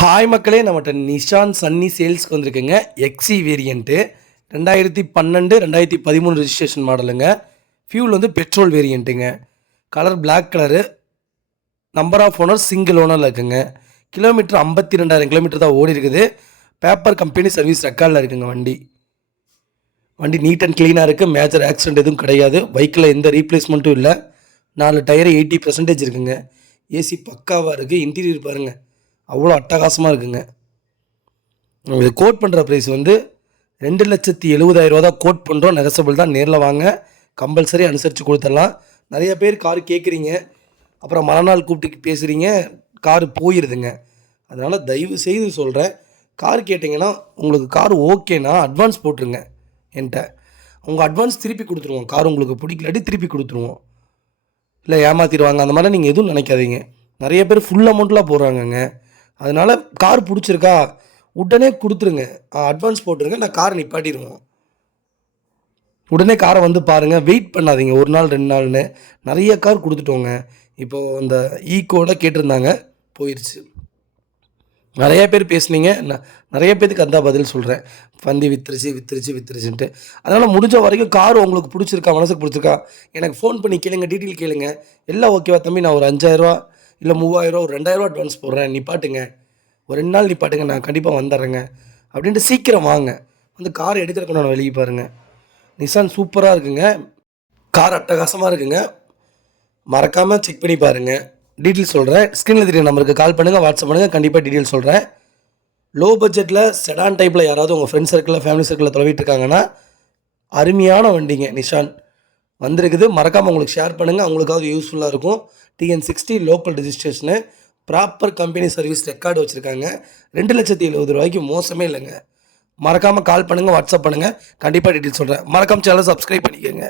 Hi மக்களே, நம்மகிட்ட Nishan Sunny சேல்ஸ்க்கு வந்திருக்குங்க. எக்ஸி வேரியண்ட்டு 2012 2013 ரெஜிஸ்ட்ரேஷன் மாடலுங்க. ஃபியூல் வந்து பெட்ரோல் வேரியண்ட்டுங்க. Colour black colour. Number of owner single ஓனரில் இருக்குங்க. கிலோமீட்டர் 52,000 கிலோமீட்டர் தான் ஓடி இருக்குது. பேப்பர் கம்பெனி சர்வீஸ் ரெக்கார்டில் இருக்குங்க. வண்டி நீட் அண்ட் க்ளீனாக இருக்குது. மேஜர் ஆக்சிடென்ட் எதுவும் கிடையாது. பைக்கில் எந்த ரீப்ளேஸ்மெண்ட்டும் இல்லை. 4 டயரு 80% இருக்குங்க. ஏசி பக்காவாக இருக்குது. இன்டீரியர் பாருங்கள், அவ்வளோ அட்டகாசமாக இருக்குங்க. இது கோட் பண்ணுற ப்ரைஸ் வந்து 2,70,000 தான் கோட் பண்ணுறோம். நெகசபிள் தான். நேரில் வாங்க, கம்பல்சரி அனுசரித்து கொடுத்துடலாம். நிறைய பேர் கார் கேட்குறீங்க, அப்புறம் மறுநாள் கூப்பிட்டு பேசுகிறீங்க, காரு போயிடுதுங்க. அதனால் தயவு செய்து சொல்கிறேன், கார் கேட்டிங்கன்னா உங்களுக்கு கார் ஓகேனா அட்வான்ஸ் போட்டுருங்க. என்கிட்ட உங்கள் அட்வான்ஸ் திருப்பி கொடுத்துருவோம். கார் உங்களுக்கு பிடிக்கலாட்டி திருப்பி கொடுத்துருவோம். இல்லை ஏமாற்றிடுவாங்க அந்த மாதிரிலாம் நீங்கள் எதுவும் நினைக்காதீங்க. நிறைய பேர் ஃபுல் அமௌண்ட்லாம் போடுறாங்கங்க. அதனால் கார் பிடிச்சிருக்கா உடனே கொடுத்துருங்க, அட்வான்ஸ் போட்டுருங்க, நான் காரை நிப்பாட்டிடுவோம். உடனே காரை வந்து பாருங்கள், வெயிட் பண்ணாதீங்க 1 நாள் 2 நாள்னு. நிறைய கார் கொடுத்துட்டோங்க. இப்போது அந்த ஈக்கோட கேட்டிருந்தாங்க, போயிடுச்சு. நிறைய பேர் பேசுனீங்க, நிறைய பேருக்கு அந்த பதில் சொல்கிறேன். வண்டி வித்துருச்சுன்ட்டு. அதனால் முடிஞ்ச வரைக்கும் கார் உங்களுக்கு பிடிச்சிருக்கா, மனசுக்கு பிடிச்சிருக்கா, எனக்கு ஃபோன் பண்ணி கேளுங்க, டீட்டெயில் கேளுங்க. எல்லாம் ஓகேவா தம்பி, நான் ஒரு 5,000 இல்லை 3,000 ஒரு 2,000 அட்வான்ஸ் போடுறேன், நிப்பாட்டுங்க, ஒரு 2 நாள் நிப்பாட்டுங்க, நான் கண்டிப்பாக வந்துடுறேங்க அப்படின்ட்டு சீக்கிரம் வாங்க. வந்து கார் எடுக்கிறதுக்கு நான் வெளியே பாருங்கள். நிசான் சூப்பராக இருக்குங்க. கார் அட்டகாசமாக இருக்குங்க. மறக்காமல் செக் பண்ணி பாருங்கள். டீட்டெயில் சொல்கிறேன். ஸ்க்ரீனில் தெரிய நம்பருக்கு கால் பண்ணுங்கள், வாட்ஸ்அப் பண்ணுங்கள், கண்டிப்பாக டீட்டெயில் சொல்கிறேன். லோ பட்ஜெட்டில் செடான் டைப்பில் யாராவது உங்கள் ஃப்ரெண்ட்ஸ் சர்க்கிளில் ஃபேமிலி சர்க்கிளில் தொலைவிட்டு இருக்காங்கன்னா அருமையான வண்டிங்க நிஷான் வந்திருக்குது. மறக்காமல் உங்களுக்கு ஷேர் பண்ணுங்கள், அவங்களுக்காவது யூஸ்ஃபுல்லாக இருக்கும். TN60 local registration, proper company service record வச்சுருக்காங்க. 2,70,000 மோசமே இல்லைங்க. மறக்காமல் கால் பண்ணுங்கள், வாட்ஸ்அப் பண்ணுங்கள், கண்டிப்பாக டீட்டெயில் சொல்கிறேன். மறக்காமல் சேனலை சப்ஸ்கிரைப் பண்ணிக்கோங்க.